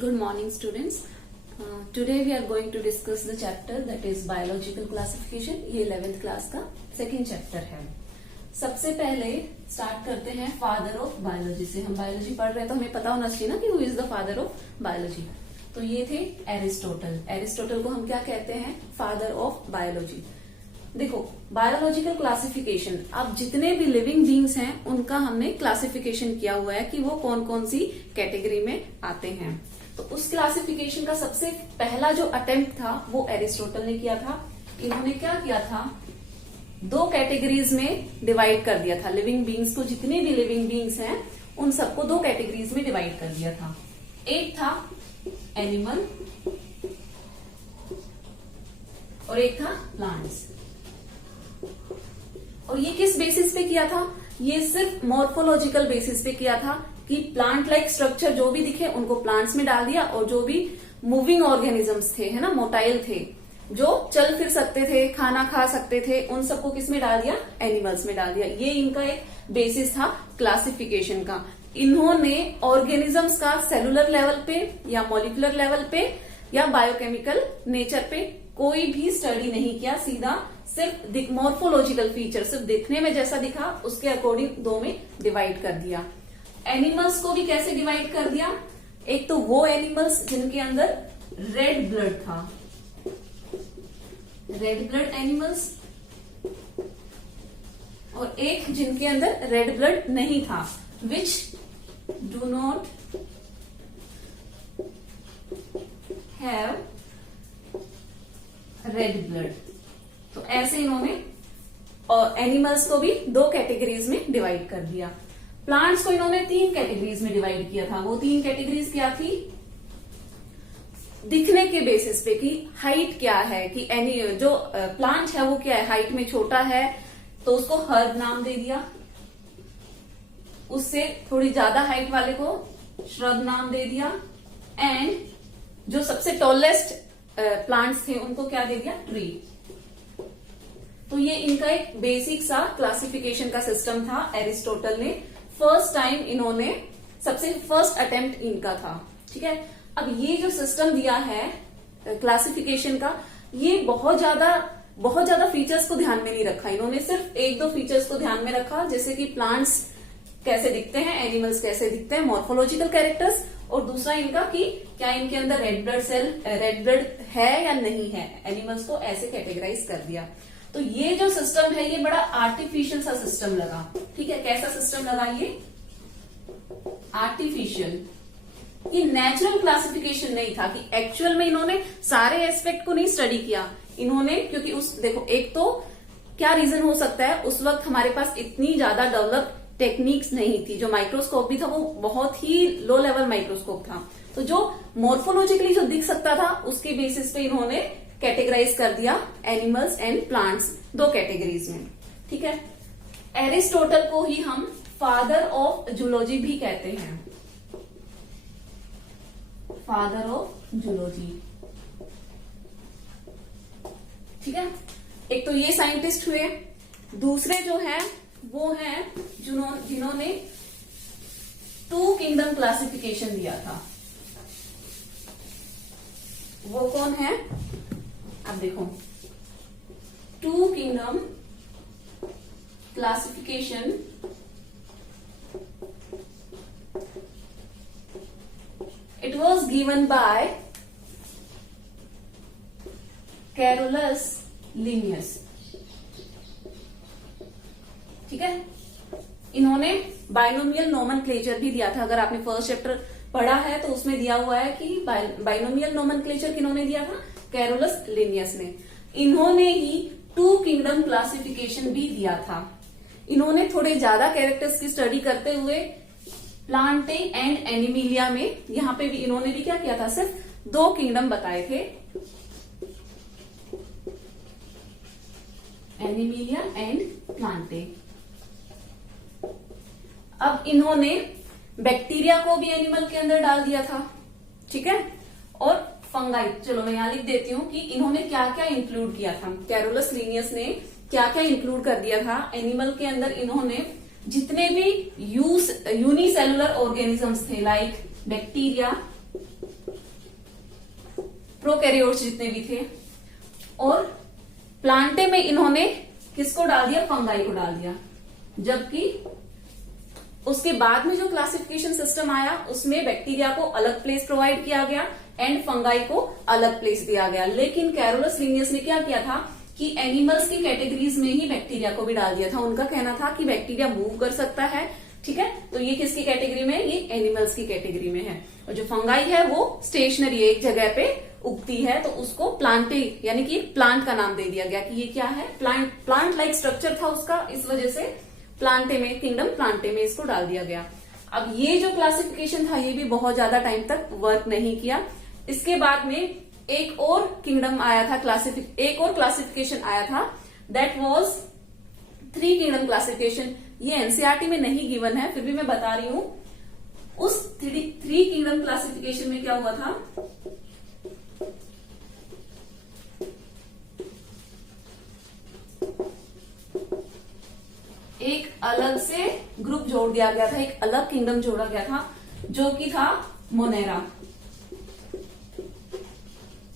Good morning, students. Today we are going to discuss the chapter that is biological classification. ये 11th class का second chapter है. सबसे पहले start करते हैं फादर ऑफ बायोलॉजी से. हम बायोलॉजी पढ़ रहे हैं तो हमें पता होना चाहिए ना कि who is the father of biology. तो ये थे एरिस्टोटल. एरिस्टोटल को हम क्या कहते हैं? Father of biology. देखो, बायोलॉजिकल क्लासिफिकेशन, अब जितने भी लिविंग बींग्स हैं उनका हमने क्लासिफिकेशन किया हुआ है कि वो कौन कौन सी कैटेगरी में आते हैं. तो उस क्लासिफिकेशन का सबसे पहला जो अटेम्प्ट था वो एरिस्टोटल ने किया था. इन्होंने क्या किया था? दो कैटेगरीज में डिवाइड कर दिया था. लिविंग बींग्स को, जितने भी लिविंग बींग्स हैं उन सबको दो कैटेगरीज में डिवाइड कर दिया था. एक था एनिमल और एक था प्लांट्स. और ये किस बेसिस पे किया था? ये सिर्फ मॉर्फोलॉजिकल बेसिस पे किया था कि प्लांट लाइक स्ट्रक्चर जो भी दिखे उनको प्लांट्स में डाल दिया, और जो भी मूविंग ऑर्गेनिजम्स थे, है ना, मोटाइल थे, जो चल फिर सकते थे, खाना खा सकते थे, उन सबको किस में डाल दिया? एनिमल्स में डाल दिया. ये इनका एक बेसिस था क्लासिफिकेशन का. इन्होंने ऑर्गेनिजम्स का सेलुलर लेवल पे या मॉलिक्यूलर लेवल पे या बायोकेमिकल नेचर पे कोई भी स्टडी नहीं किया. सीधा सिर्फ मॉर्फोलॉजिकल फीचर, सिर्फ दिखने में जैसा दिखा उसके अकॉर्डिंग दो में डिवाइड कर दिया. एनिमल्स को भी कैसे डिवाइड कर दिया? एक तो वो एनिमल्स जिनके अंदर रेड ब्लड था, रेड ब्लड एनिमल्स, और एक जिनके अंदर रेड ब्लड नहीं था, which do not have read blood. तो ऐसे इन्होंने और एनिमल्स को भी दो कैटेगरीज में डिवाइड कर दिया. प्लांट्स को इन्होंने तीन कैटेगरीज में डिवाइड किया था. वो तीन कैटेगरीज क्या थी? दिखने के बेसिस पे कि हाइट क्या है, कि जो प्लांट है वो क्या है, हाइट में छोटा है तो उसको हर्ब नाम दे दिया, उससे थोड़ी ज्यादा हाइट वाले को श्रब नाम दे दिया, एंड जो सबसे टॉलेस्ट प्लांट्स थे उनको क्या दे दिया? ट्री. तो ये इनका एक बेसिक सा क्लासिफिकेशन का सिस्टम था. एरिस्टोटल ने फर्स्ट टाइम, इन्होंने सबसे फर्स्ट अटेम्प्ट इनका था. ठीक है. अब ये जो सिस्टम दिया है क्लासिफिकेशन का, ये बहुत ज्यादा फीचर्स को ध्यान में नहीं रखा. इन्होंने सिर्फ एक दो फीचर्स को ध्यान में रखा, जैसे कि प्लांट्स कैसे दिखते हैं, एनिमल्स कैसे दिखते हैं, मॉर्फोलॉजिकल कैरेक्टर्स, और दूसरा इनका कि क्या इनके अंदर रेड ब्लड है या नहीं है. एनिमल्स को ऐसे कैटेगराइज कर दिया. तो ये जो सिस्टम है ये बड़ा आर्टिफिशियल सा सिस्टम लगा. ठीक है. कैसा सिस्टम लगा? ये आर्टिफिशियल. ये नेचुरल क्लासिफिकेशन नहीं था कि एक्चुअल में इन्होंने सारे एस्पेक्ट को नहीं स्टडी किया इन्होंने. क्योंकि देखो, एक तो क्या रीजन हो सकता है, उस वक्त हमारे पास इतनी ज्यादा डेवलप टेक्निक्स नहीं थी. जो माइक्रोस्कोप भी था वो बहुत ही लो लेवल माइक्रोस्कोप था. तो जो मॉर्फोलॉजिकली जो दिख सकता था उसके बेसिस पे इन्होंने कैटेगराइज कर दिया एनिमल्स एंड प्लांट्स दो कैटेगरीज में. ठीक है. एरिस्टोटल को ही हम फादर ऑफ जूलॉजी भी कहते हैं. Father of zoology. ठीक है. एक तो ये साइंटिस्ट हुए. दूसरे जो है वो हैं जिन्होंने टू किंगडम क्लासिफिकेशन दिया था. वो कौन है? अब देखो, two kingdom classification it was given by Carolus Linnaeus. ठीक है. इन्होंने बाइनोमियल नोमेनक्लेचर भी दिया था. अगर आपने फर्स्ट चैप्टर पढ़ा है तो उसमें दिया हुआ है कि बाइनोमियल नोमेनक्लेचर किन्होंने दिया था? कैरोलस लिनियस ने. इन्होंने ही टू किंगडम क्लासिफिकेशन भी दिया था. इन्होंने थोड़े ज्यादा कैरेक्टर्स की स्टडी करते हुए प्लांटे एंड एनिमिलिया में, यहां पे भी इन्होंने भी क्या किया था? सिर्फ दो किंगडम बताए थे, एनिमिलिया एंड प्लांटे. अब इन्होंने बैक्टीरिया को भी एनिमल के अंदर डाल दिया था. ठीक है. और फंगाई, चलो मैं यहां लिख देती हूं कि इन्होंने क्या क्या इंक्लूड किया था. कैरोलस लिनियस ने क्या क्या इंक्लूड कर दिया था एनिमल के अंदर? इन्होंने जितने भी यूनिसेलुलर ऑर्गेनिजम्स थे, लाइक बैक्टीरिया, प्रोकैरियोट्स जितने भी थे। और प्लांटे में इन्होंने किसको डाल दिया, फंगाई को डाल दिया। जबकि उसके बाद में जो क्लासिफिकेशन सिस्टम आया उसमें बैक्टीरिया को अलग प्लेस प्रोवाइड किया गया एंड फंगाई को अलग प्लेस दिया गया। लेकिन कैरोलस लिनियस ने क्या किया था कि एनिमल्स की कैटेगरीज में ही बैक्टीरिया को भी डाल दिया था। उनका कहना था कि बैक्टीरिया मूव कर सकता है, ठीक है, तो ये किसकी कैटेगरी में है, ये एनिमल्स की कैटेगरी में है। और जो फंगाई है वो स्टेशनरी एक जगह पे उगती है, तो उसको प्लांटे यानी कि प्लांट का नाम दे दिया गया कि ये क्या है, प्लांट लाइक स्ट्रक्चर था उसका, इस वजह से प्लांटे में, किंगडम प्लांटे में इसको डाल दिया गया। अब ये जो क्लासिफिकेशन था ये भी बहुत ज्यादा टाइम तक वर्क नहीं किया। इसके बाद में एक और किंगडम आया था, एक और क्लासिफिकेशन आया था, दैट वाज 3 किंगडम क्लासिफिकेशन। ये एनसीईआरटी में नहीं गिवन है, फिर भी मैं बता रही हूं। उस 3 किंगडम क्लासिफिकेशन में क्या हुआ था, एक अलग से ग्रुप जोड़ दिया गया था, एक अलग किंगडम जोड़ा गया था जो कि था मोनेरा,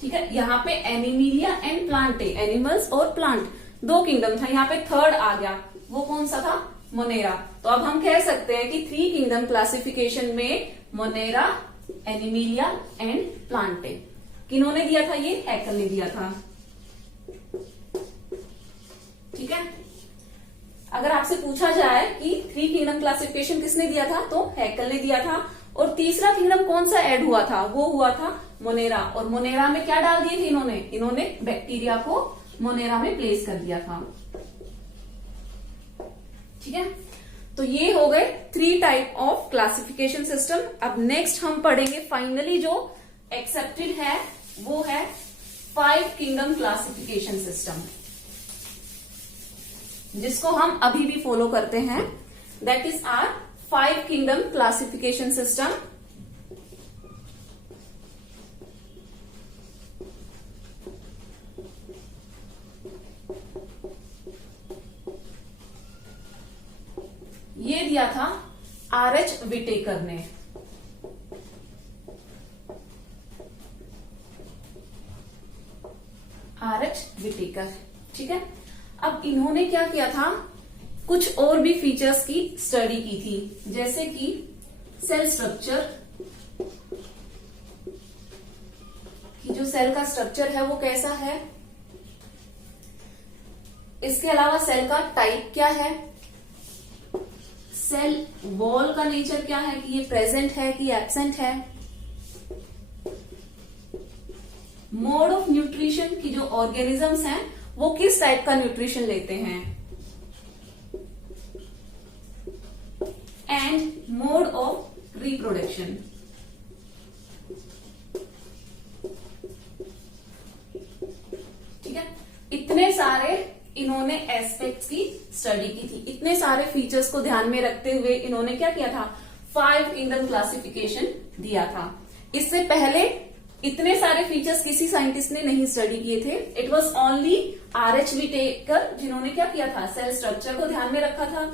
ठीक है। यहाँ पे एनिमिलिया एंड प्लांटे, एनिमल्स और प्लांट 2 किंगडम था, यहाँ पे थर्ड आ गया, वो कौन सा था, मोनेरा। तो अब हम कह सकते हैं कि 3 किंगडम क्लासिफिकेशन में मोनेरा, एनिमिलिया एंड प्लांटे किन्होंने दिया था, ये हैकल ने दिया था, ठीक है। अगर आपसे पूछा जाए कि 3 किंगडम क्लासिफिकेशन किसने दिया था, तो हैकल ने दिया था। और तीसरा किंगडम कौन सा ऐड हुआ था, वो हुआ था मोनेरा। और मोनेरा में क्या डाल दिए थे इन्होंने बैक्टीरिया को मोनेरा में प्लेस कर दिया था, ठीक है। तो ये हो गए 3 टाइप ऑफ क्लासिफिकेशन सिस्टम। अब नेक्स्ट हम पढ़ेंगे फाइनली जो एक्सेप्टेड है वो है 5 किंगडम क्लासिफिकेशन सिस्टम, जिसको हम अभी भी फॉलो करते हैं। That is our 5 kingdom classification system. ये दिया था आर.एच. विटेकर ने। आर.एच. विटेकर, ठीक है। अब इन्होंने क्या किया था, कुछ और भी फीचर्स की स्टडी की थी, जैसे कि सेल स्ट्रक्चर, कि जो सेल का स्ट्रक्चर है वो कैसा है। इसके अलावा सेल का टाइप क्या है, सेल वॉल का नेचर क्या है, कि ये प्रेजेंट है कि एब्सेंट है। मोड ऑफ न्यूट्रिशन, की जो ऑर्गेनिजम्स हैं वो किस टाइप का न्यूट्रिशन लेते हैं। एंड मोड ऑफ रिप्रोडक्शन, ठीक है। इतने सारे इन्होंने एस्पेक्ट्स की स्टडी की थी, इतने सारे फीचर्स को ध्यान में रखते हुए इन्होंने क्या किया था, 5 किंगडम क्लासिफिकेशन दिया था। इससे पहले इतने सारे फीचर्स किसी साइंटिस्ट ने नहीं स्टडी किए थे। It was only R H. Whittaker जिन्होंने क्या किया था, सेल स्ट्रक्चर को ध्यान में रखा था,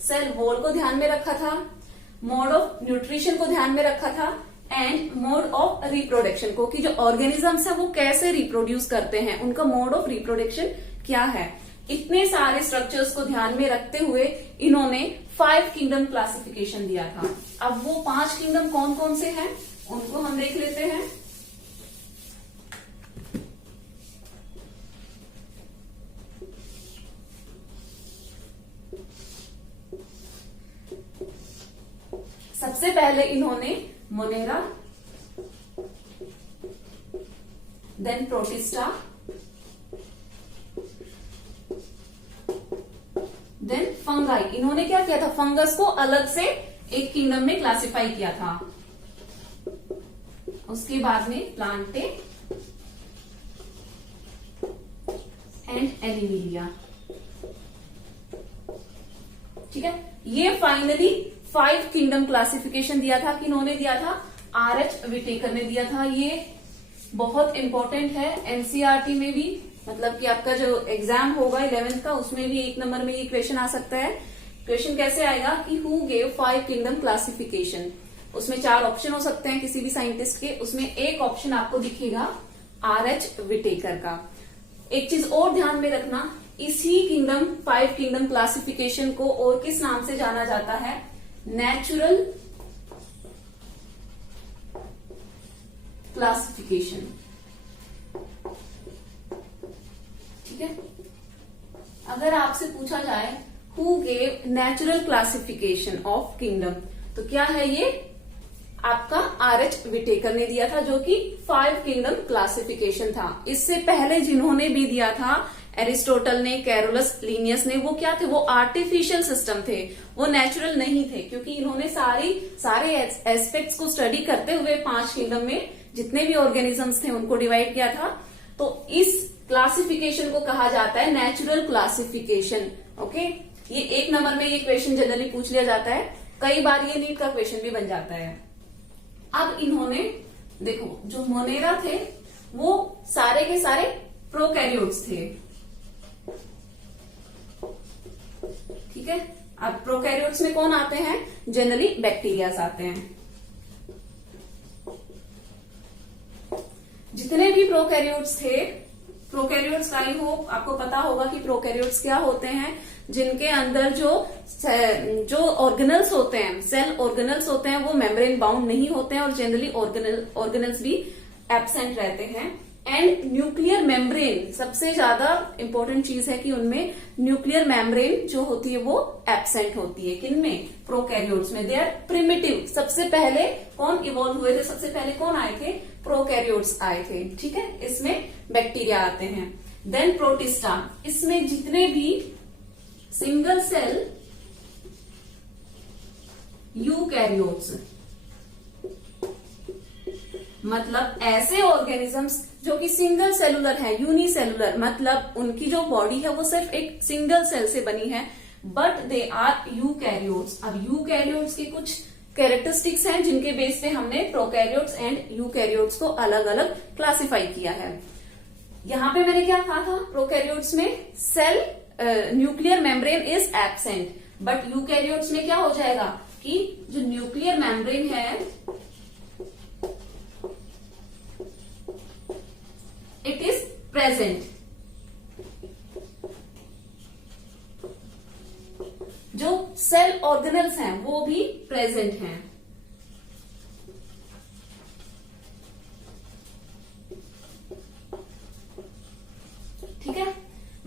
सेल वॉल को ध्यान में रखा था, मोड ऑफ न्यूट्रिशन को ध्यान में रखा था, एंड मोड ऑफ रिप्रोडक्शन को, कि जो ऑर्गेनिजम्स है वो कैसे रिप्रोड्यूस करते हैं, उनका मोड ऑफ रिप्रोडक्शन क्या है। इतने सारे स्ट्रक्चर्स को ध्यान में रखते हुए इन्होंने 5 किंगडम क्लासिफिकेशन दिया था। अब वो 5 किंगडम कौन कौन से हैं उनको हम देख लेते हैं। सबसे पहले इन्होंने Monera, then Protista, then fungi. इन्होंने क्या किया था, फंगस को अलग से एक किंगडम में क्लासिफाई किया था। उसके बाद में प्लांटे एंड एनिमिलिया, ठीक है। ये फाइनली 5 किंगडम क्लासिफिकेशन दिया था, कि इन्होंने दिया था, आर.एच. विटेकर ने दिया था। ये बहुत इंपॉर्टेंट है एनसीईआरटी में भी, मतलब कि आपका जो एग्जाम होगा 11th का उसमें भी 1 नंबर में ये क्वेश्चन आ सकता है। क्वेश्चन कैसे आएगा कि हु गेव 5 किंगडम क्लासिफिकेशन। उसमें 4 ऑप्शन हो सकते हैं किसी भी साइंटिस्ट के, उसमें एक ऑप्शन आपको दिखेगा R.H. विटेकर का। एक चीज और ध्यान में रखना, इसी किंगडम 5 किंगडम क्लासिफिकेशन को और किस नाम से जाना जाता है? Natural classification. ठीक है, अगर आपसे पूछा जाए who gave natural classification of kingdom, तो क्या है ये? आपका R.H. विटेकर ने दिया था, जो कि 5 किंगडम क्लासिफिकेशन था। इससे पहले जिन्होंने भी दिया था, एरिस्टोटल ने, कैरोलस लीनियस ने, वो क्या थे? वो आर्टिफिशियल सिस्टम थे, वो नेचुरल नहीं थे, क्योंकि इन्होंने सारे एस्पेक्ट्स को स्टडी करते हुए 5 किंगडम में जितने भी ऑर्गेनिजम्स थे उनको डिवाइड किया था। तो इस क्लासिफिकेशन को कहा जाता है नेचुरल क्लासिफिकेशन। ओके, ये 1 नंबर में ये क्वेश्चन जनरली पूछ लिया जाता है, कई बार ये नीट का क्वेश्चन भी बन जाता है। अब इन्होंने देखो, जो मोनेरा थे वो सारे के सारे प्रोकैरियोट्स थे। ठीक है, अब प्रोकैरियोट्स में कौन आते हैं? जनरली बैक्टीरियाज आते हैं। जितने भी प्रोकैरियोट्स थे, प्रोकैरियोट्स का आई होप आपको पता होगा कि प्रोकैरियोट्स क्या होते हैं, जिनके अंदर जो ऑर्गेनल्स होते हैं, सेल ऑर्गेनल्स होते हैं, वो मेम्ब्रेन बाउंड नहीं होते हैं और जनरली ऑर्गेनल्स भी एब्सेंट रहते हैं। एंड न्यूक्लियर मेम्ब्रेन सबसे ज्यादा इंपॉर्टेंट चीज है कि उनमें न्यूक्लियर मेम्ब्रेन जो होती है वो एब्सेंट होती है। किनमें? प्रोकैरियोट्स में। They are primitive. सबसे पहले कौन इवॉल्व हुए थे? सबसे पहले कौन आए थे? प्रोकैरियोट्स आए थे। ठीक है, इसमें बैक्टीरिया आते हैं। देन प्रोटिस्टा, इसमें जितने भी सिंगल सेल यूकैरियोट्स, मतलब ऐसे ऑर्गेनिजम्स जो कि सिंगल सेलुलर है, यूनिसेलुलर, मतलब उनकी जो बॉडी है वो सिर्फ एक सिंगल सेल से बनी है, बट दे आर यूकैरियोट्स। अब यूकैरियोट्स की कुछ कैरेक्टरिस्टिक्स हैं जिनके बेस पे हमने प्रोकैरियोट्स एंड यूकैरियोट्स को अलग अलग क्लासिफाई किया है। यहां पे मैंने क्या कहा था? प्रोकैरियोट्स में cell nuclear membrane is absent, but eukaryotes में क्या हो जाएगा कि जो न्यूक्लियर मेम्ब्रेन है इट इज प्रेजेंट। जो सेल ऑर्गेनल्स हैं वो भी प्रेजेंट हैं। ठीक है,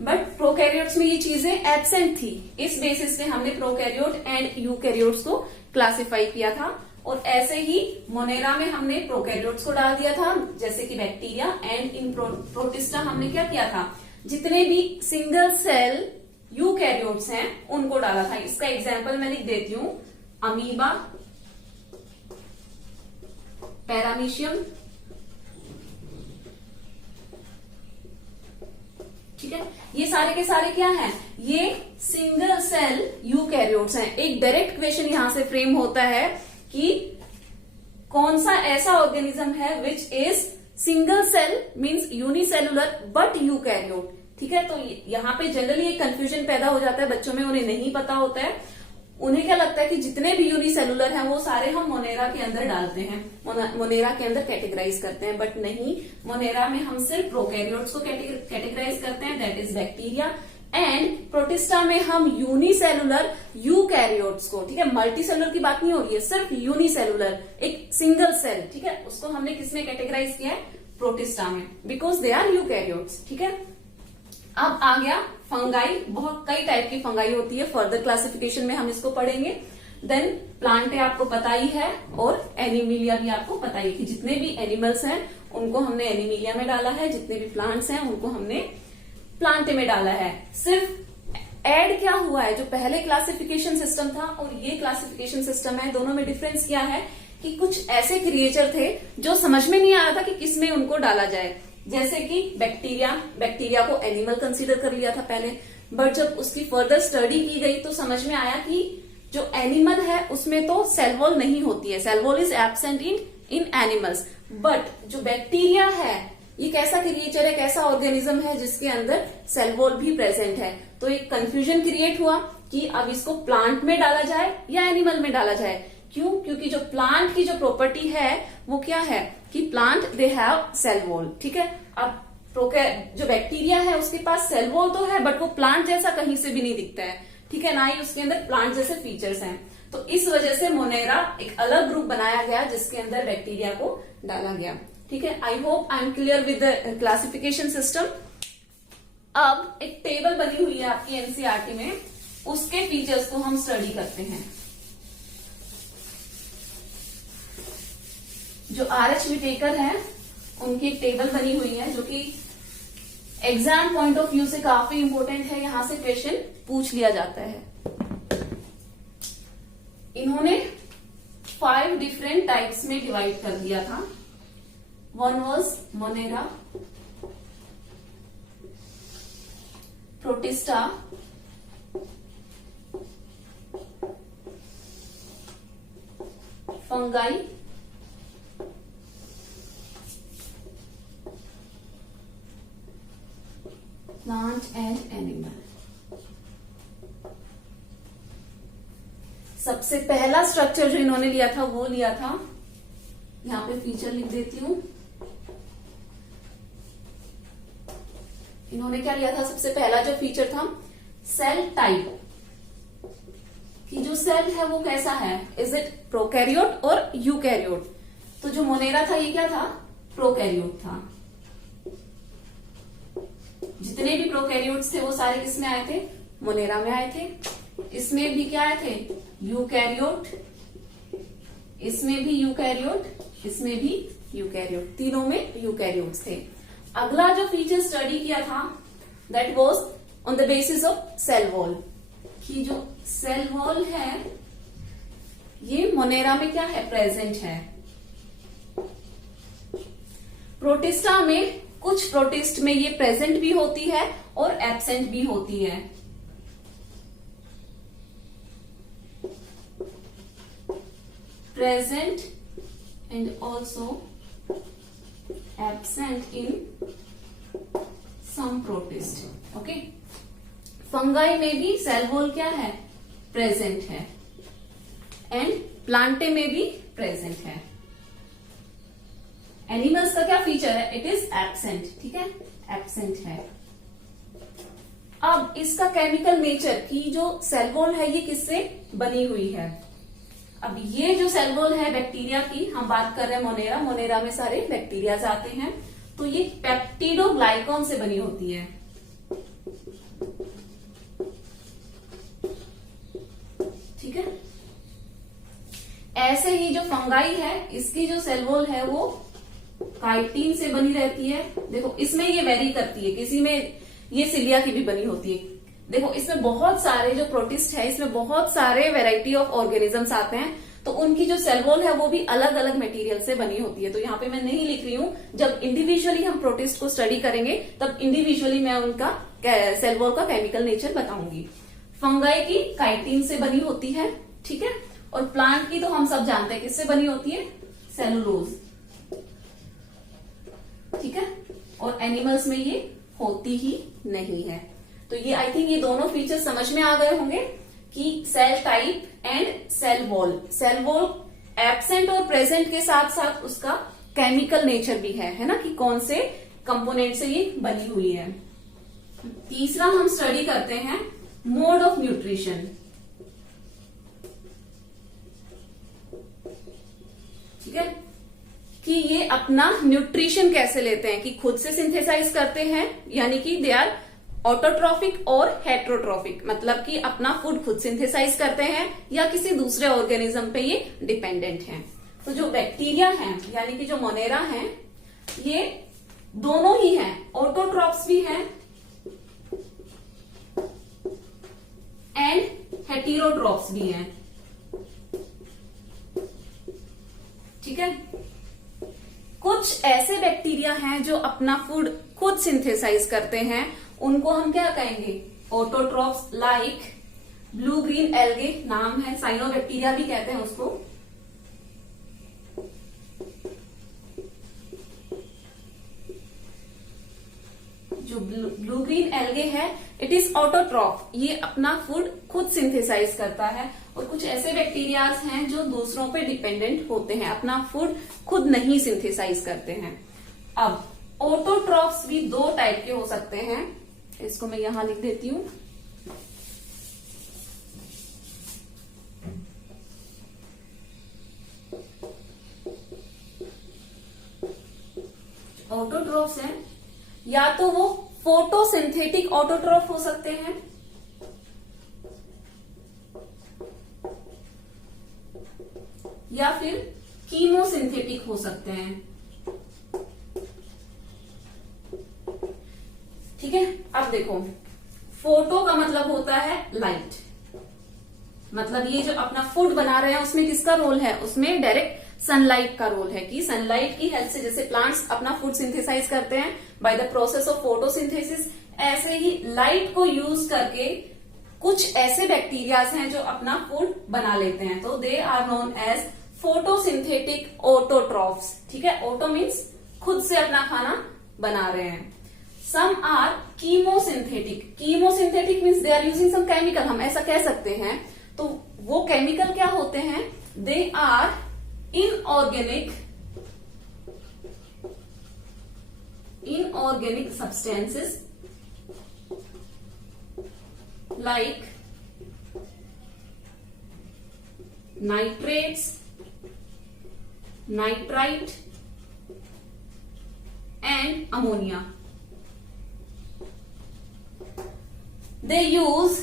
बट प्रोकैरियोट्स में ये चीजें एब्सेंट थी। इस बेसिस पे हमने प्रोकैरियोट एंड यूकैरियोट्स को क्लासिफाई किया था। और ऐसे ही मोनेरा में हमने प्रोकैरियोट्स को डाल दिया था, जैसे कि बैक्टीरिया। एंड इन प्रोटिस्टा हमने क्या किया था? जितने भी सिंगल सेल यूकैरियोट्स हैं उनको डाला था। इसका एग्जांपल मैं लिख देती हूं, अमीबा, पैरामीशियम। ठीक है, ये सारे के सारे क्या हैं? ये सिंगल सेल यूकैरियोट्स हैं। एक डायरेक्ट क्वेश्चन यहां से फ्रेम होता है कि कौन सा ऐसा ऑर्गेनिज्म है which is single cell means unicellular but eukaryote. ठीक है, तो यहाँ पे जनरली एक कंफ्यूजन पैदा हो जाता है बच्चों में, उन्हें नहीं पता होता है। उन्हें क्या लगता है कि जितने भी यूनिसेलुलर हैं वो सारे हम मोनेरा के अंदर डालते हैं, मोनेरा के अंदर कैटेगराइज करते हैं, बट नहीं, मोनेरा में हम सिर्फ प्रोकैरियोट्स को कैटेगराइज करते हैं, that is bacteria. And protista में हम यूनिसेलुलर यूकैरियोट्स को, ठीक है, मल्टीसेलुलर की बात नहीं हो रही है, सिर्फ यूनिसेलुलर एक सिंगल सेल, ठीक है, उसको हमने किसमें कैटेगराइज किया है? प्रोटिस्टा में, बिकॉज दे आर यूकैरियोट्स। ठीक है, अब आ गया फंगाई। बहुत कई टाइप की फंगाई होती है, फर्दर क्लासिफिकेशन में हम इसको पढ़ेंगे। देन प्लांट है, आपको पता ही है, और एनिमिलिया भी आपको पता ही है कि जितने भी एनिमल्स हैं उनको हमने एनिमिलिया में डाला है, जितने भी प्लांट्स हैं उनको हमने प्लांट में डाला है। सिर्फ ऐड क्या हुआ है, जो पहले क्लासिफिकेशन सिस्टम था और ये क्लासिफिकेशन सिस्टम है, दोनों में डिफरेंस क्या है कि कुछ ऐसे क्रिएचर थे जो समझ में नहीं आ रहा था कि किसमें उनको डाला जाए। जैसे कि बैक्टीरिया को एनिमल कंसीडर कर लिया था पहले, बट जब उसकी फर्दर स्टडी की गई तो समझ में आया कि जो एनिमल है उसमें तो सेल वॉल नहीं होती है, cell wall is absent in animals. But जो बैक्टीरिया है ये कैसा क्रिएचर है, कैसा ऑर्गेनिज्म है जिसके अंदर सेल वॉल भी प्रेजेंट है। तो एक कंफ्यूजन क्रिएट हुआ कि अब इसको प्लांट में डाला जाए या एनिमल में डाला जाए, क्यों? क्योंकि जो प्लांट की जो प्रॉपर्टी है वो क्या है कि plant they have cell wall, ठीक है। अब जो बैक्टीरिया है उसके पास सेल वॉल तो है, बट वो प्लांट जैसा कहीं से भी नहीं दिखता है, ठीक है, ना ही उसके अंदर प्लांट जैसे फीचर्स हैं। तो इस वजह से मोनेरा एक अलग ग्रुप बनाया गया जिसके अंदर बैक्टीरिया को डाला गया, ठीक है। I hope I am clear with the classification system. अब एक टेबल बनी हुई है आपकी एनसीईआरटी में, उसके फीचर्स को हम स्टडी करते हैं। जो RH विटेकर है उनकी एक टेबल बनी हुई है जो कि एग्जाम पॉइंट ऑफ व्यू से काफी इंपॉर्टेंट है, यहां से क्वेश्चन पूछ लिया जाता है। इन्होंने 5 डिफरेंट टाइप्स में डिवाइड कर दिया था। One was Monera, protista, fungi, plant and animal. सबसे पहला स्ट्रक्चर जो इन्होंने लिया था वो लिया था, यहां पे फीचर लिख देती हूं। इन्होंने क्या लिया था? सबसे पहला जो फीचर था सेल टाइप, कि जो सेल है वो कैसा है, इज इट प्रोकैरियोट और यूकैरियोट। तो जो मोनेरा था ये क्या था? प्रोकैरियोट था। जितने भी प्रोकैरियोट्स थे वो सारे किसमें आए थे? मोनेरा में आए थे। इसमें भी क्या आए थे? यूकैरियोट, इसमें भी यूकैरियोट, इसमें भी यूकैरियोट, तीनों में यूकैरियोट्स थे। अगला जो फीचर स्टडी किया था that was on the basis of cell wall, कि जो सेल वॉल है ये मोनेरा में क्या है? प्रेजेंट है। प्रोटिस्टा में कुछ प्रोटिस्ट में ये प्रेजेंट भी होती है और एब्सेंट भी होती है। Present and also absent in some protist, okay. Fungi में भी सेल वॉल क्या है? प्रेजेंट है। एंड प्लांटे में भी प्रेजेंट है। एनिमल्स का क्या फीचर है? इट इज एब्सेंट, ठीक है, एब्सेंट है। अब इसका केमिकल नेचर की जो सेल वॉल है ये किससे बनी हुई है? अब ये जो सेल वॉल है बैक्टीरिया की, हम बात कर रहे हैं मोनेरा, मोनेरा में सारे बैक्टीरिया आते हैं, तो ये पेप्टिडोग्लाइकॉन से बनी होती है, ठीक है। ऐसे ही जो फंगाई है इसकी जो सेल वॉल है वो काइटिन से बनी रहती है। देखो इसमें ये वेरी करती है, किसी में ये सिलिया की भी बनी होती है। देखो इसमें बहुत सारे जो प्रोटिस्ट है इसमें बहुत सारे वेराइटी ऑफ ऑर्गेनिजम्स आते हैं, तो उनकी जो सेल वॉल है वो भी अलग अलग मटेरियल से बनी होती है। तो यहाँ पे मैं नहीं लिख रही हूं, जब इंडिविजुअली हम प्रोटिस्ट को स्टडी करेंगे तब इंडिविजुअली मैं उनका सेल वॉल का केमिकल नेचर बताऊंगी। फंगाई की काइटिन से बनी होती है, ठीक है, और प्लांट की तो हम सब जानते हैं किससे बनी होती है? सेलुलोज, ठीक है, और एनिमल्स में ये होती ही नहीं है। तो ये आई थिंक ये दोनों फीचर समझ में आ गए होंगे कि cell type and cell wall. Cell wall absent और प्रेजेंट के साथ साथ उसका केमिकल नेचर भी है ना, कि कौन से कंपोनेंट से ये बनी हुई है। तीसरा हम स्टडी करते हैं मोड ऑफ न्यूट्रिशन, ठीक है, कि ये अपना न्यूट्रिशन कैसे लेते हैं, कि खुद से सिंथेसाइज करते हैं, यानी कि दे आर ऑटोट्रॉफिक और हेट्रोट्रॉफिक, मतलब कि अपना फूड खुद सिंथेसाइज करते हैं या किसी दूसरे ऑर्गेनिज्म पे ये डिपेंडेंट हैं। तो जो बैक्टीरिया हैं यानी कि जो मोनेरा हैं ये दोनों ही हैं, ऑटोट्रॉप्स भी हैं एंड हेटेरोट्रॉप्स भी हैं, ठीक है। कुछ ऐसे बैक्टीरिया हैं जो अपना फूड खुद सिंथेसाइज करते हैं, उनको हम क्या कहेंगे? Autotrophs, like blue green algae नाम है, साइनोबैक्टीरिया भी कहते हैं उसको। जो ब्लू ग्रीन एल्गे है इट इज ऑटोट्रॉप, ये अपना फूड खुद सिंथेसाइज करता है और कुछ ऐसे बैक्टीरियाज हैं जो दूसरों पे डिपेंडेंट होते हैं, अपना फूड खुद नहीं सिंथेसाइज करते हैं। अब ऑटोट्रॉफ्स भी दो टाइप के हो सकते हैं, इसको मैं यहां लिख देती हूं। ऑटोट्रॉफ्स हैं, या तो वो फोटोसिंथेटिक ऑटोट्रॉफ हो सकते हैं, या फिर कीमोसिंथेटिक हो सकते हैं। ठीक है, अब देखो, फोटो का मतलब होता है लाइट, मतलब ये जो अपना फूड बना रहे हैं उसमें किसका रोल है, उसमें डायरेक्ट सनलाइट का रोल है कि सनलाइट की हेल्प से जैसे प्लांट्स अपना फूड सिंथेसाइज करते हैं by the process of photosynthesis, ऐसे ही लाइट को यूज करके कुछ ऐसे बैक्टीरियाज हैं जो अपना फूड बना लेते हैं, तो they are known as photosynthetic autotrophs. ठीक है, ऑटो मीन्स खुद से अपना खाना बना रहे हैं। Some are chemosynthetic, chemosynthetic means they are using some chemical, हम ऐसा कह सकते हैं। तो वो केमिकल क्या होते हैं, they are inorganic substances like nitrates, nitrite and ammonia. They use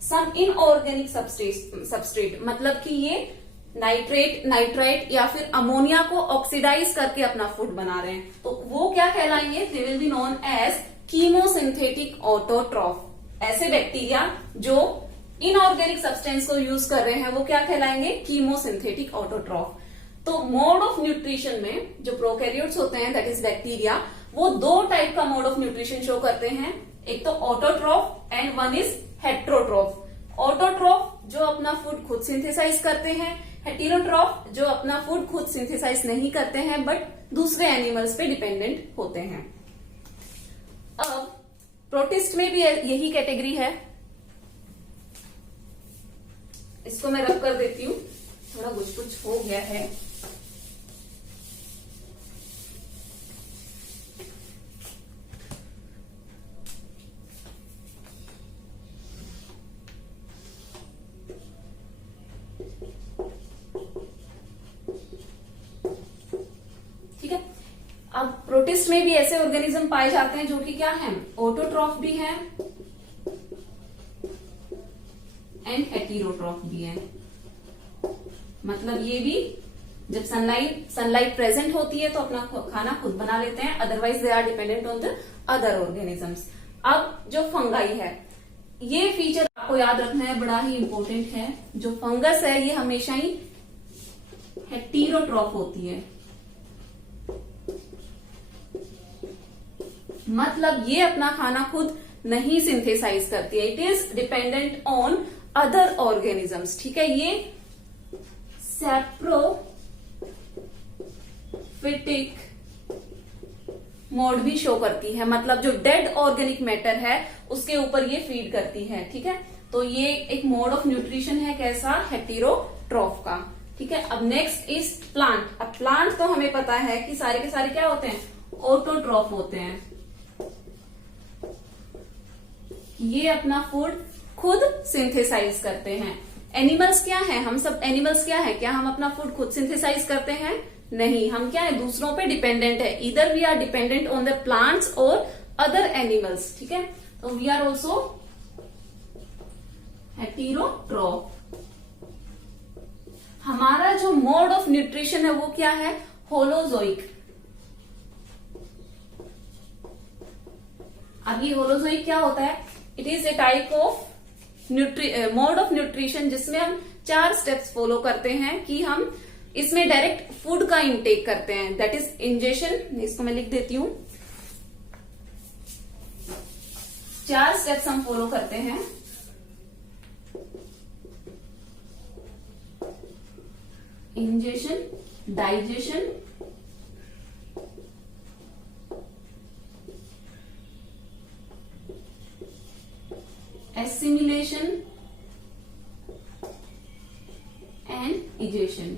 some inorganic substrate, मतलब कि ये नाइट्रेट, नाइट्राइट या फिर अमोनिया को ऑक्सीडाइज करके अपना फूड बना रहे हैं, तो वो क्या कहलाएंगे, they will be known as chemosynthetic autotroph. ऐसे बैक्टीरिया जो इनऑर्गेनिक सब्सटेंस को यूज कर रहे हैं वो क्या कहलाएंगे, कीमोसिंथेटिक ऑटोट्रॉफ। तो मोड ऑफ न्यूट्रिशन में जो प्रोकैरियोट्स होते हैं, दैट इज बैक्टीरिया, वो दो टाइप का मोड ऑफ न्यूट्रिशन शो करते हैं, एक तो autotroph and one is heterotroph. Autotroph जो अपना फूड खुद सिंथेसाइज करते हैं, हेटेरोट्रॉफ जो अपना फूड खुद सिंथेसाइज नहीं करते हैं बट दूसरे एनिमल्स पे डिपेंडेंट होते हैं। अब प्रोटिस्ट में भी यही कैटेगरी है, इसको मैं रब कर देती हूँ, थोड़ा कुछ हो गया है। अब प्रोटिस्ट में भी ऐसे ऑर्गेनिज्म पाए जाते हैं जो कि क्या है, ऑटोट्रॉफ भी है एंड हेटेरोट्रॉफ भी है। मतलब ये भी जब सनलाइट प्रेजेंट होती है तो अपना खाना खुद बना लेते हैं, otherwise they are dependent on the other organisms. अब जो फंगाई है, ये फीचर आपको याद रखना है, बड़ा ही इंपॉर्टेंट है। जो फंगस है ये हमेशा ही हेटेरोट्रॉफ होती है, मतलब ये अपना खाना खुद नहीं सिंथेसाइज करती है, it is dependent on other organisms. ठीक है, ये सैप्रोफिटिक मोड भी शो करती है, मतलब जो डेड ऑर्गेनिक मैटर है उसके ऊपर ये फीड करती है। ठीक है, तो ये एक मोड ऑफ न्यूट्रिशन है, कैसा, हेटेरोट्रॉफ का। ठीक है, अब नेक्स्ट इज प्लांट। अब प्लांट तो हमें पता है कि सारे के सारे क्या होते हैं, ऑटोट्रॉफ होते हैं, ये अपना फूड खुद सिंथेसाइज करते हैं। एनिमल्स क्या है, हम सब एनिमल्स क्या है, क्या हम अपना फूड खुद सिंथेसाइज करते हैं, नहीं, हम क्या है, दूसरों पे डिपेंडेंट है, इधर we are dependent on the plants और अदर एनिमल्स। ठीक है, तो वी आर ऑल्सो हेटेरोट्रॉफ। हमारा जो मोड ऑफ न्यूट्रिशन है वो क्या है, होलोजोइक। अब ये होलोजोइक क्या होता है, it is a type of mode of nutrition जिसमें हम 4 स्टेप्स फॉलो करते हैं कि हम इसमें डायरेक्ट फूड का इंटेक करते हैं, दैट इज इंजेशन। इसको मैं लिख देती हूं, 4 स्टेप्स हम फॉलो करते हैं। Ingestion, digestion, assimilation digestion.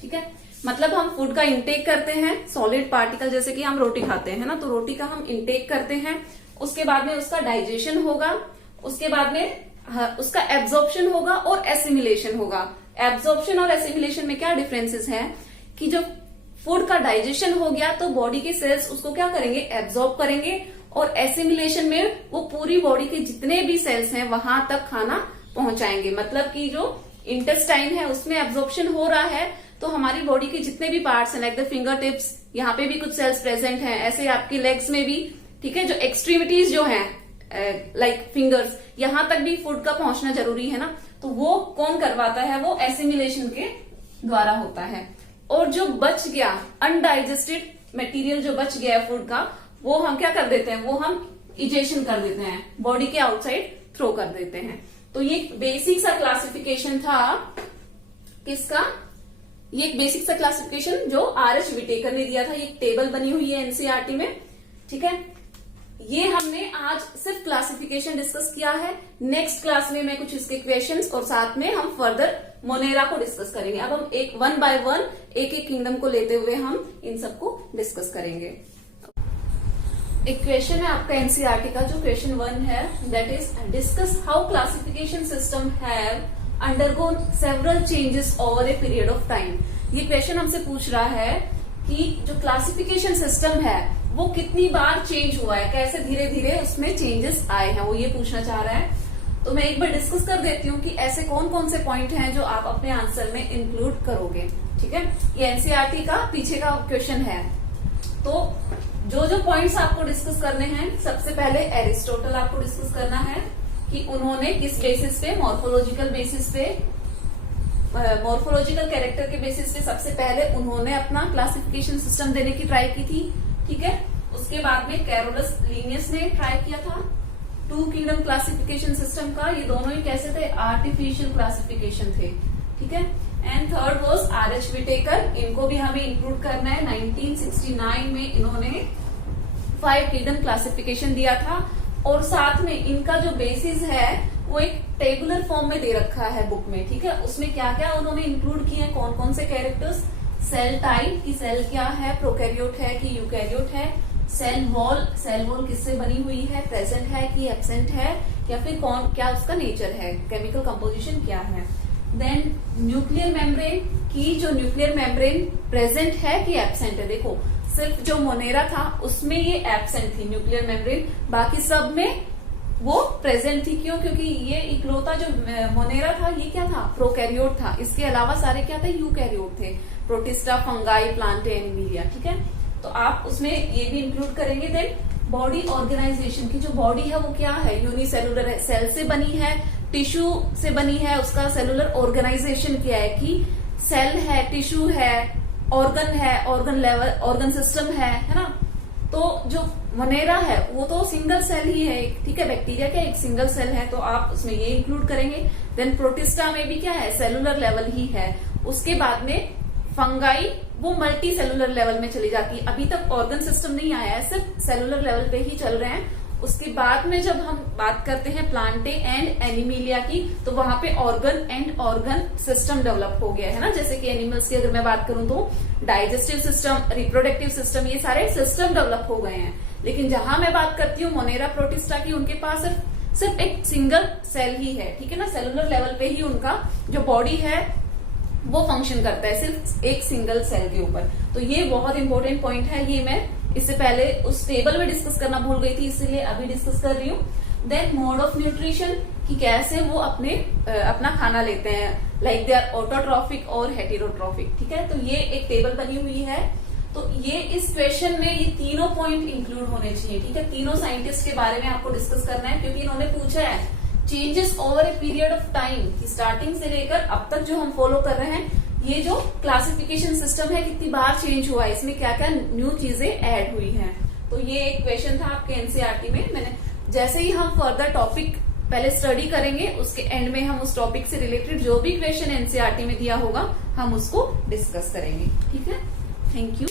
ठीक है, मतलब हम फूड का इंटेक करते हैं, सॉलिड पार्टिकल, जैसे कि हम रोटी खाते हैं ना, तो रोटी का हम इंटेक करते हैं, उसके बाद में उसका डाइजेशन होगा, उसके बाद में उसका एब्जॉर्प्शन होगा और एसिमिलेशन होगा। एब्जॉर्प्शन और एसिमिलेशन में क्या डिफरेंसेस हैं कि जब फूड का डाइजेशन हो गया तो बॉडी के सेल्स उसको क्या करेंगे, एब्जॉर्ब करेंगे, और एसिमिलेशन में वो पूरी बॉडी के जितने भी सेल्स हैं वहां तक खाना पहुंचाएंगे। मतलब कि जो इंटेस्टाइन है उसमें एब्जॉर्प्शन हो रहा है, तो हमारी बॉडी के जितने भी पार्ट्स हैं, लाइक द फिंगर टिप्स, यहाँ पे भी कुछ सेल्स प्रेजेंट हैं, ऐसे आपकी लेग्स में भी, ठीक है, जो एक्सट्रीमिटीज जो हैं लाइक फिंगर्स, यहां तक भी फूड का पहुंचना जरूरी है ना, तो वो कौन करवाता है, वो एसिमिलेशन के द्वारा होता है। और जो बच गया अनडाइजेस्टेड मटेरियल जो बच गया है फूड का, वो हम क्या कर देते हैं, वो हम इजेशन कर देते हैं, बॉडी के आउटसाइड थ्रो कर देते हैं। तो ये बेसिक सा क्लासिफिकेशन था किसका, ये एक बेसिक सा क्लासिफिकेशन जो आर.एच. विटेकर ने दिया था, ये एक टेबल बनी हुई है एनसीईआरटी में। ठीक है, ये हमने आज सिर्फ क्लासिफिकेशन डिस्कस किया है। नेक्स्ट क्लास में मैं कुछ इसके क्वेश्चंस और साथ में हम फर्दर मोनेरा को डिस्कस करेंगे। अब हम एक वन बाय वन एक एक किंगडम को लेते हुए हम इन सबको डिस्कस करेंगे। एक क्वेश्चन है आपका एनसीईआरटी का, जो क्वेश्चन 1 है, that is discuss how classification system have undergone several changes over a period of time. ये क्वेश्चन हमसे पूछ रहा है कि जो क्लासिफिकेशन सिस्टम है वो कितनी बार चेंज हुआ है, कैसे धीरे धीरे उसमें चेंजेस आए हैं, वो ये पूछना चाह रहा है। तो मैं एक बार डिस्कस कर देती हूँ कि ऐसे कौन कौन से पॉइंट हैं जो आप अपने आंसर में इंक्लूड करोगे। ठीक है, ये एनसीईआरटी का पीछे का क्वेश्चन है। तो जो जो पॉइंट्स आपको डिस्कस करने हैं, सबसे पहले एरिस्टोटल आपको डिस्कस करना है कि उन्होंने किस बेसिस पे, मॉर्फोलॉजिकल बेसिस पे, मॉर्फोलॉजिकल कैरेक्टर के बेसिस पे सबसे पहले उन्होंने अपना क्लासिफिकेशन सिस्टम देने की ट्राई की थी। ठीक है, उसके बाद में कैरोलस लिनियस ने ट्राई किया था 2 किंगडम क्लासिफिकेशन सिस्टम का। ये दोनों ही कैसे थे, आर्टिफिशियल क्लासिफिकेशन थे। ठीक है, and third was R H. Whittaker, इनको भी हमें इंक्लूड करना है। 1969 में इन्होंने 5 किंगडम क्लासिफिकेशन दिया था, और साथ में इनका जो बेसिस है वो एक टेबुलर फॉर्म में दे रखा है बुक में। ठीक है, उसमें क्या क्या उन्होंने इंक्लूड किए हैं, कौन कौन से कैरेक्टर्स, सेल टाइप की सेल क्या है, प्रोकैरियोट है कि यूकैरियोट है, सेल वॉल किससे बनी हुई है, प्रेजेंट है कि एब्सेंट है, या फिर कौन क्या उसका नेचर है, केमिकल कंपोजिशन क्या है। देन न्यूक्लियर मेम्ब्रेन की, जो न्यूक्लियर मेम्ब्रेन प्रेजेंट है कि एब्सेंट है। देखो, सिर्फ जो मोनेरा था उसमें ये एब्सेंट थी न्यूक्लियर मेम्ब्रेन, बाकी सब में वो प्रेजेंट थी। क्यों, क्योंकि ये इकलौता जो मोनेरा था ये क्या था, प्रोकैरियोट था। इसके अलावा सारे क्या थे, यूकैरियोट थे, प्रोटिस्टा, फंगाई, प्लांटे, एनिमिलिया। ठीक है, तो आप उसमें ये भी इंक्लूड करेंगे। देन बॉडी ऑर्गेनाइजेशन की, जो बॉडी है वो क्या है, यूनिसेलुलर है, सेल से बनी है, टिश्यू से बनी है, उसका सेलुलर ऑर्गेनाइजेशन क्या है कि सेल है, टिश्यू है, ऑर्गन है, ऑर्गन लेवल, ऑर्गन सिस्टम है ना। तो जो मोनेरा है वो तो सिंगल सेल ही है, ठीक है, बैक्टीरिया क्या एक सिंगल सेल है, तो आप उसमें ये इंक्लूड करेंगे। देन प्रोटिस्टा में भी क्या है, सेलुलर लेवल ही है। उसके बाद में फंगाई, वो मल्टी सेलुलर लेवल में चली जाती है, अभी तक ऑर्गन सिस्टम नहीं आया है, सिर्फ सेलुलर लेवल पे ही चल रहे हैं। उसके बाद में जब हम बात करते हैं प्लांटे एंड एनिमिलिया की, तो वहां पे organ and organ system develop हो गया है ना। जैसे कि एनिमल्स की अगर मैं बात करूं तो डाइजेस्टिव सिस्टम, रिप्रोडक्टिव सिस्टम, ये सारे सिस्टम डेवलप हो गए हैं। लेकिन जहां मैं बात करती हूँ मोनेरा, प्रोटिस्टा की, उनके पास सिर्फ एक सिंगल सेल ही है। ठीक है ना, सेलुलर लेवल पे ही उनका जो बॉडी है वो फंक्शन करता है, सिर्फ एक सिंगल सेल के ऊपर। तो ये बहुत इंपॉर्टेंट पॉइंट है, ये मैं इससे पहले उस टेबल में डिस्कस करना भूल गई थी, इसीलिए अभी डिस्कस कर रही हूँ। देन मोड ऑफ न्यूट्रिशन कि कैसे वो अपना खाना लेते हैं, लाइक दे आर ऑटोट्रॉफिक और हेटेरोट्रॉफिक। ठीक है, तो ये एक टेबल बनी हुई है। तो ये इस क्वेश्चन में ये तीनों पॉइंट इंक्लूड होने चाहिए। ठीक है, तीनों साइंटिस्ट के बारे में आपको डिस्कस करना है, क्योंकि इन्होंने पूछा है changes over a period of time, starting से लेकर अब तक जो हम फॉलो कर रहे हैं, ये जो क्लासिफिकेशन सिस्टम है कितनी बार चेंज हुआ है, इसमें क्या क्या न्यू चीजें ऐड हुई हैं। तो ये एक क्वेश्चन था आपके एनसीईआरटी में। मैंने जैसे ही हम फर्दर टॉपिक पहले स्टडी करेंगे, उसके एंड में हम उस टॉपिक से रिलेटेड जो भी क्वेश्चन एनसीईआरटी में दिया होगा हम उसको डिस्कस करेंगे। ठीक है, थैंक यू।